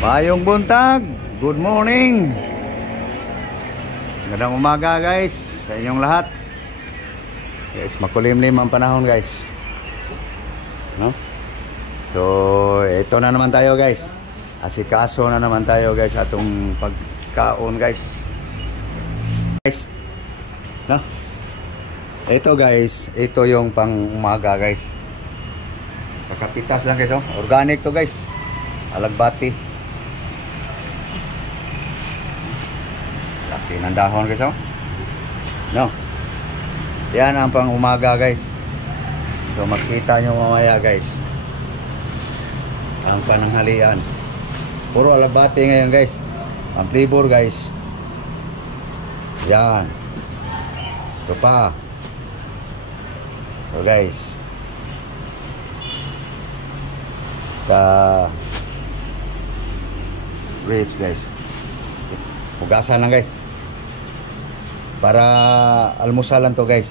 Mayong buntag, good morning. Magandang umaga guys sa inyong lahat. Guys, makulimlim ang panahon guys, no? So ito na naman tayo guys, asikaso na naman tayo guys atong pagkaon guys, no? Ito guys, ito yung pang umaga guys. Kakapitas lang guys, oh. Organic to guys, alagbati. Laki ng dahon guys, oh. No, yan ang pang umaga guys. So makita nyo mamaya guys ang pananghalian. Puro alagbati ngayon guys, ang flavor guys. Yan, ito pa. So guys, ribs guys, hugasan lang guys para almusalan to guys.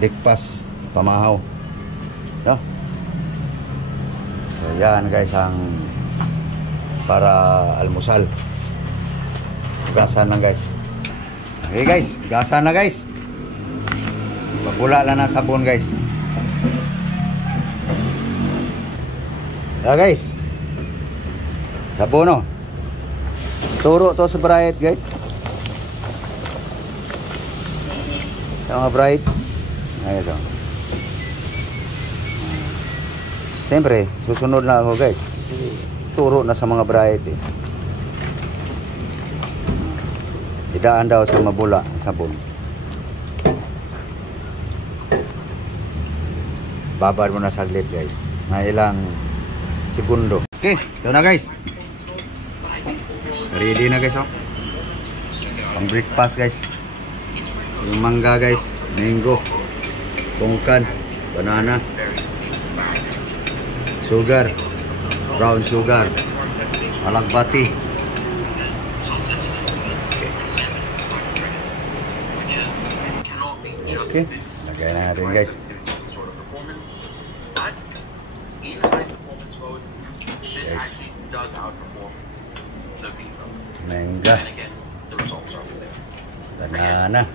Dikpas pamahaw, no? So yan guys ang para almusal. Hugasan lang guys. Okay guys, hugasan na guys. Pagula lang na sabon guys. Guys, sabon, no? Turo to sa bright guys. Sa mga bright. Ayun so. Siyempre, susunod na ako guys. Turo na sa mga bright eh. Idaan daw sa mabula sabon. Babad mo na saglit guys, na ilang segundo. Okay, ito na guys. Ready na guys, oh. Pang breakfast guys. Yung mangga guys, mango, tungkan, banana, sugar, brown sugar, alagbati. Okay, lagay na natin guys. Mangga, banana,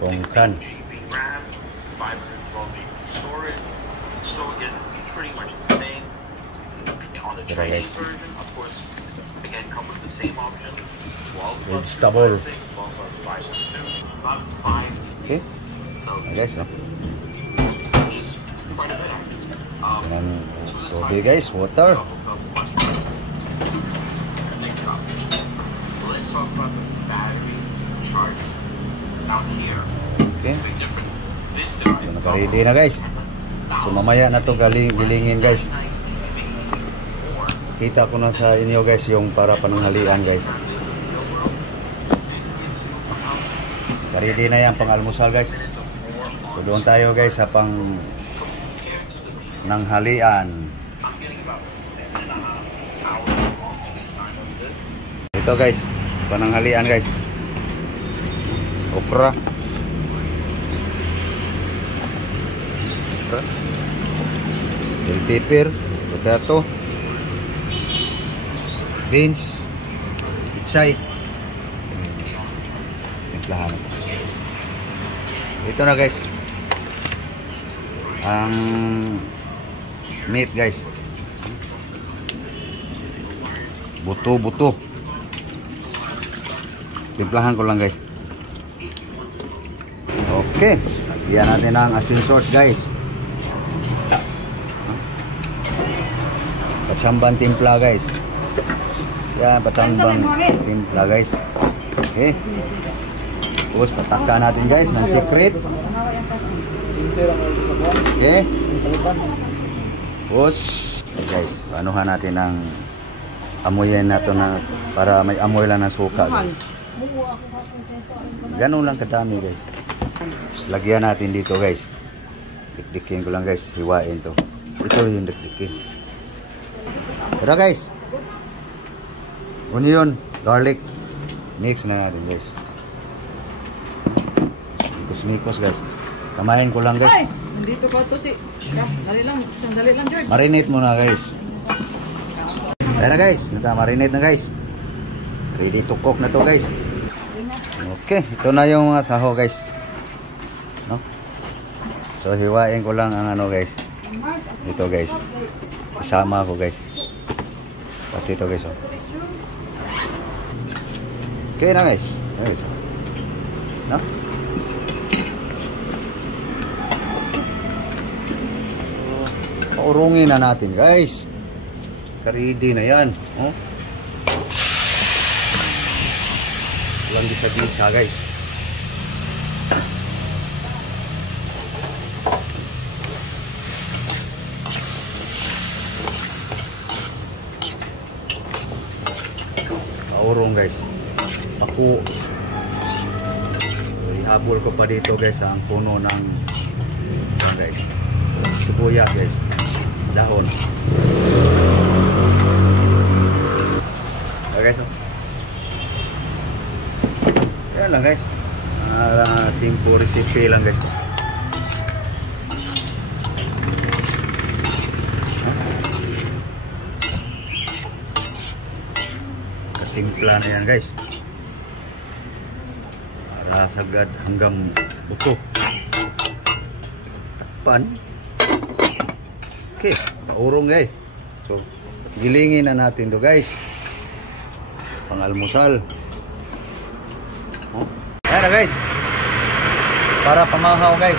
tungkan. Kita guys, vegetable. Okay, guys, no? Dan tubig guys, water. Okay, so naka-ready na guys. So mamaya na to gilingin guys. Kita ko na sa inyo guys yung para pananghalian guys. Ready na yan pang almusal guys. So doon tayo guys sa pang nanghalian. Ito guys, pananghalian guys. Okra, bell pepper, potato, beans, pichay. Timplahan. Ito na guys ang meat guys. Buto-buto. Timplahan ko lang guys. Okay, lagyan natin ang asin salt guys. Patsambang timpla guys. Yan, patsambang timpla guys. Okay. Tapos pataka natin guys ng secret. Okay. Tapos guys, panuhan natin ang amoyin natin na para may amoy lang ng suka guys. Ganun lang kadami guys. Tapos lagyan natin dito guys. Dikdikin ko lang guys, hiwain to. Ito yung dikdikin. Tara guys, onion, garlic, mix na natin guys. Mikos-mikos guys. Kamahin ko lang guys. Nandito pa to si Dali lang, George. Marinate muna guys. Ayan na guys, naka-marinate na guys. Ready to cook na to guys. Okay, ito na yung saho guys. No? So hiwain ko lang ang ano guys. Ito guys. Isama ko guys. Pati ito guys. Oh. Okay na guys. Guys. No? Paurungin na natin guys. Ready na yan. Oh. Walang gisa-gisa guys. Paurong guys. Ako ihabol ko pa dito guys ang puno ng guys. Sibuyas guys. Dahon. Okay, so. Yan lang guys. Simple recipe lang guys. Katimpla na yan guys. Para sagad hanggang buto. Takpan. Okay, paurong guys. So, gilingin na natin to guys. Pangalmusal. Oh. Ayan na guys. Para pamahaw guys.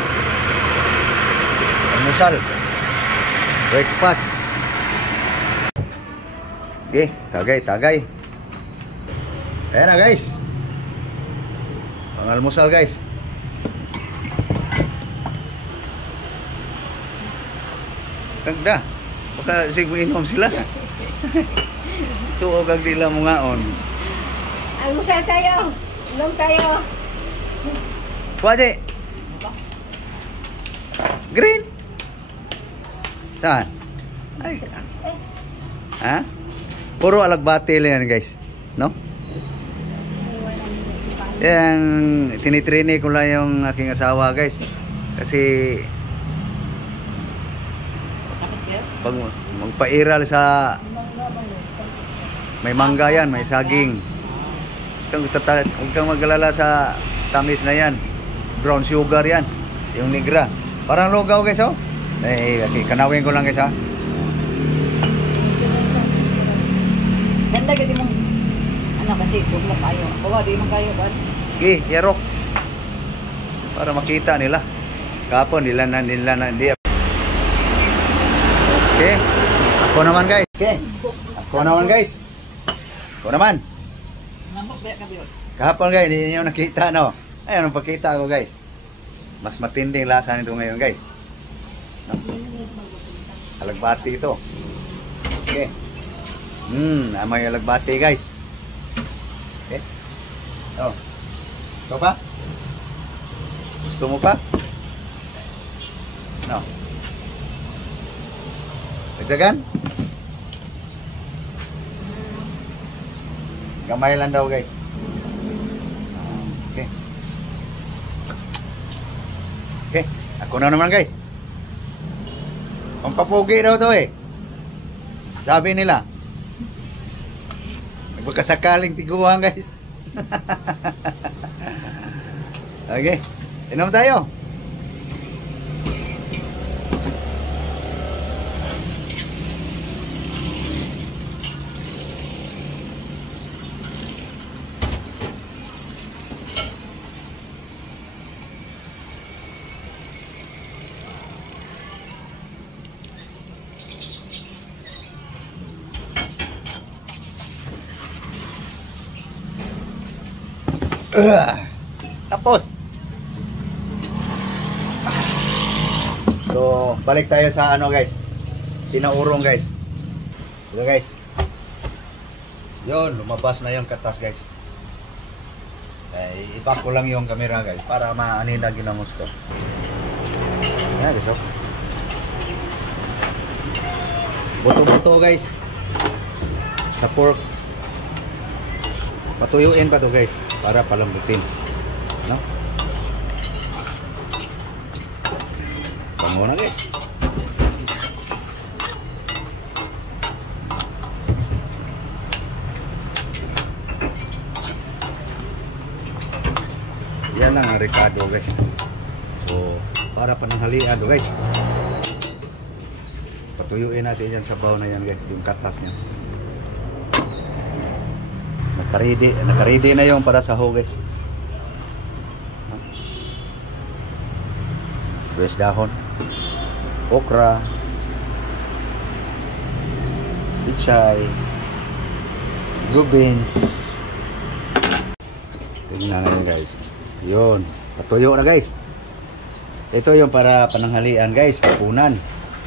Almusal. Breakfast. Okay, tagay. Ayan na guys. Pangalmusal guys. Kagda. Baka sigmo inom sila. Tuo kag dila mo ngaon. Almusal tayo. Inom tayo. Kuwaje. Green. Saan? Ay. Ha? Puro alagbati lang yan guys. No? Yan, tinitrini ko lang yung aking asawa guys. Kasi pag magpairal sa may mangga yan, may saging. Huwag kang magalala sa tamis na yan. Brown sugar yan. Yung negra. Parang lugaw guys oh. Eh, kanawin ko lang guys ha. Ganda gadi mo. Ano kasi kung mo kayo. Bawa di mo kayo ba? Okay, yarok. Para makita nila. Kapon nila na di. Okay. Ako naman guys. Okay. Ako naman guys. Ako naman. Kahapon guys, hindi niyo nakita no. Ayun ang pakita ko guys. Mas matinding lasa nito ngayon guys. No? Alagbati ito. Okay. Amay alagbati guys. Okay. Oh. Ito pa? Gusto mo pa? No. Dagdagan? Gamay lang daw guys. Okay. Okay. Ako na naman guys. Pampapugi daw to eh. Sabi nila. Nagpagkasakaling tiguan guys. Okay. Inom tayo. Tapos so balik tayo sa ano guys, sinaurong guys. Ito guys, yun lumabas na yung katas guys. Iba ko lang yung camera guys para maaninag yun ang gusto. Ayan guys oh. Buto-buto guys sa pork. Patuyuin pa to guys para palambutin, no? Bango na guys. mga ricado guys. So para pananghalian to guys. Patuyuin natin yan sa baw na yan guys, yung katas niya. Naka-ready na yung para sa ho guys. Sibuyas dahon, okra, pichay, blue beans. Tingnan natin guys. Yun, patuyo na guys. Ito yung para pananghalian guys, kapunan.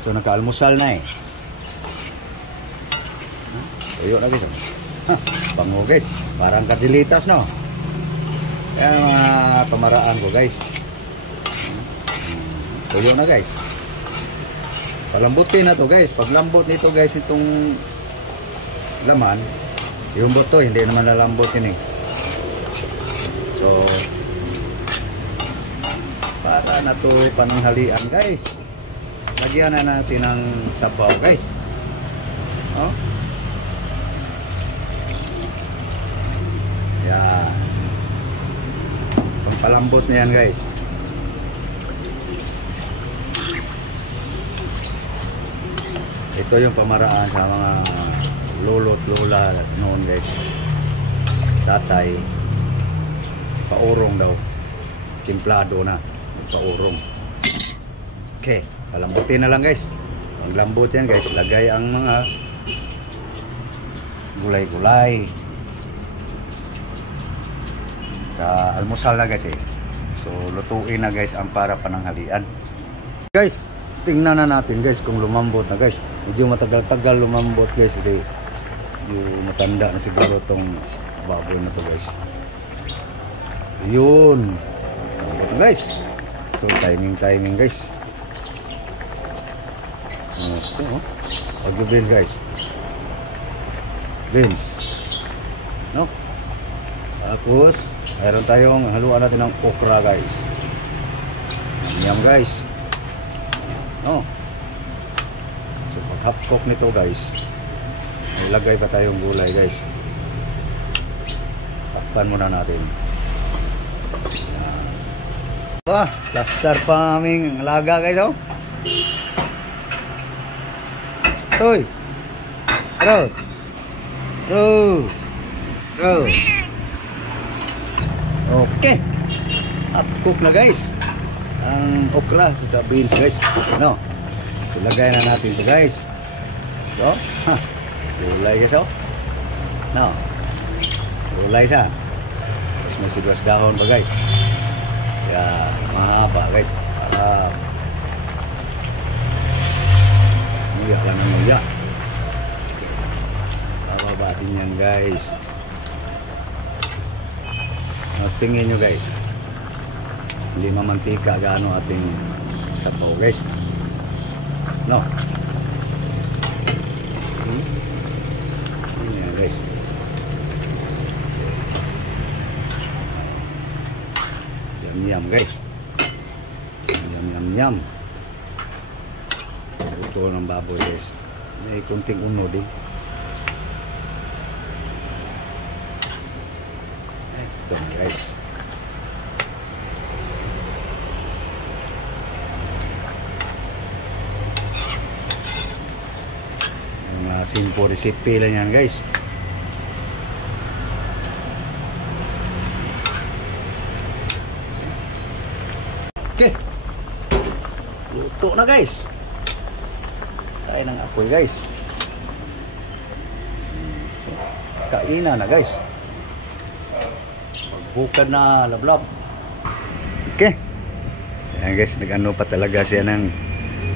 So naka-almusal na eh. Tuyo na guys. Bango guys, parang kadilitas no. Yan mga pamaraan ko guys. Tuyo na guys. Palambutin na to guys. Pag lambot nito guys, itong laman, yung buto hindi naman lalambot yun eh. So para na to pananghalian guys. Lagyan na natin ng sabaw guys. Oh. Yan. Pampalambot na yan guys. Ito yung pamaraan sa mga lolo't lola noon guys. Tatay, paurong daw. Timplado na. Paurong. Okay. Palambutin na lang guys. Ang lambot yan guys, lagay ang mga gulay-gulay. Almusal na guys eh. So lutuin na guys ang para pananghalian. Guys, tingnan na natin guys kung lumambot na guys. Medyo matagal-tagal lumambot guys. Kasi yung matanda na siguro tong baboy na to guys. Yun. Lambot na guys. So timing guys. Okay, oh. Pag beans guys. Beans. No? Tapos, mayroon tayong haluan natin ng okra guys. Yum guys. No? So pag half cook nito guys, ilagay pa tayong gulay guys. Takpan muna natin. Wah, cluster pa aming alaga guys oh. Hoy. Bro. Okay. Up cook na guys. Ang okra at beans guys. Ano? Ilagay na natin 'to guys. So, gulay guys oh. No. Gulay sa. Tapos may sibuyas dahon pa guys. Yeah, mahaba guys. Nguya lang ng nguya. Bababa din yan guys. Mas tingin nyo guys, hindi mamantika gaano ating sabaw guys. No? Yan guys. Yum guys. Yum. Ito ng baboy guys. May kunting uno din. Ito na guys. Mga simple recipe lang yan guys. Okay. Luto na guys. Kain ng apoy guys. Kainan na guys. Magbukad na lablab. Okay. Ayan guys, nag-ano pa talaga siya ng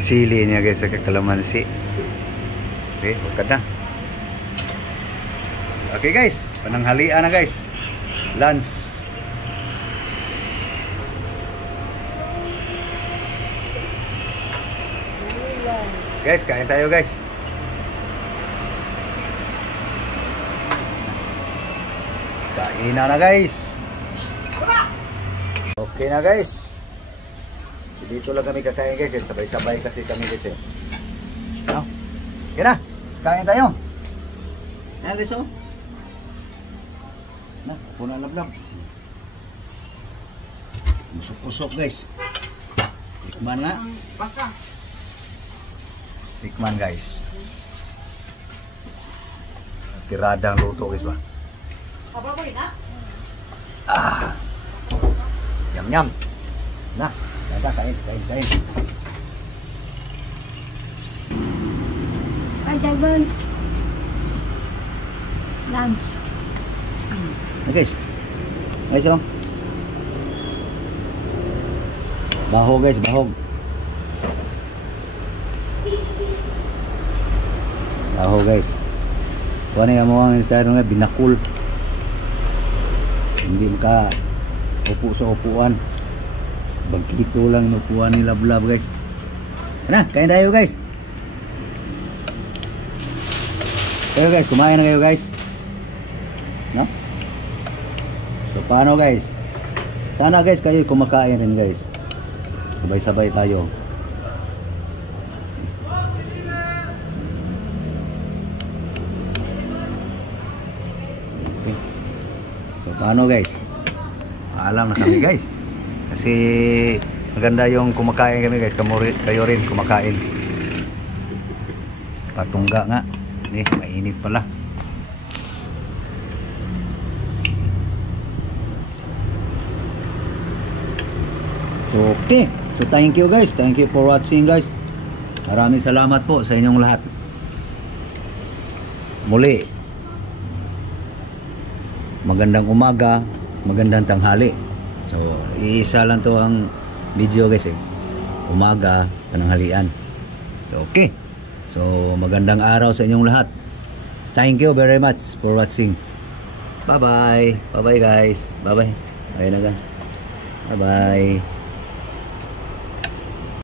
sili niya guys sa kalamansi. Okay, bukad na. Okay guys, pananghalian na guys. Lunch. Guys, kain tayo guys. Kain na guys. Okay na guys. So, dito lang kami kakain guys. Sabay-sabay kasi kami guys eh. No? Okay na. Kain tayo. Ayan guys oh. Na, puno na vlog. Pusok-pusok guys. Tikman nga. Ang baka. Tikman guys. Tiradang luto guys ba. Kababoy na? Ah. Yum yum. Nah, kain. Ay, jalan. Lunch. Okay guys. Guys oh. Bahog guys, bahog. Bahog guys. Kuha na yung mga insano nga, binakul. Hindi maka upo sa upuan. Bagkito lang yung upuan ni Lablab guys. Ano, kain tayo guys. Kayo guys, kumain na kayo guys. No? So paano guys? Sana guys kayo kumakain rin guys. Sabay-sabay tayo. Okay. So paano guys? Alam na kami guys. Kasi maganda yung kumakain kami guys. Kayo rin kumakain. Patungga nga. Mainit pala. So okay. So thank you guys. Thank you for watching guys. Maraming salamat po sa inyong lahat. Muli. Magandang umaga, magandang tanghali. So iisa lang to ang video guys eh. Umaga, pananghalian. So okay. So magandang araw sa inyong lahat. Thank you very much for watching. Bye bye. Bye bye guys. Bye bye. Ayun na ga. Bye bye.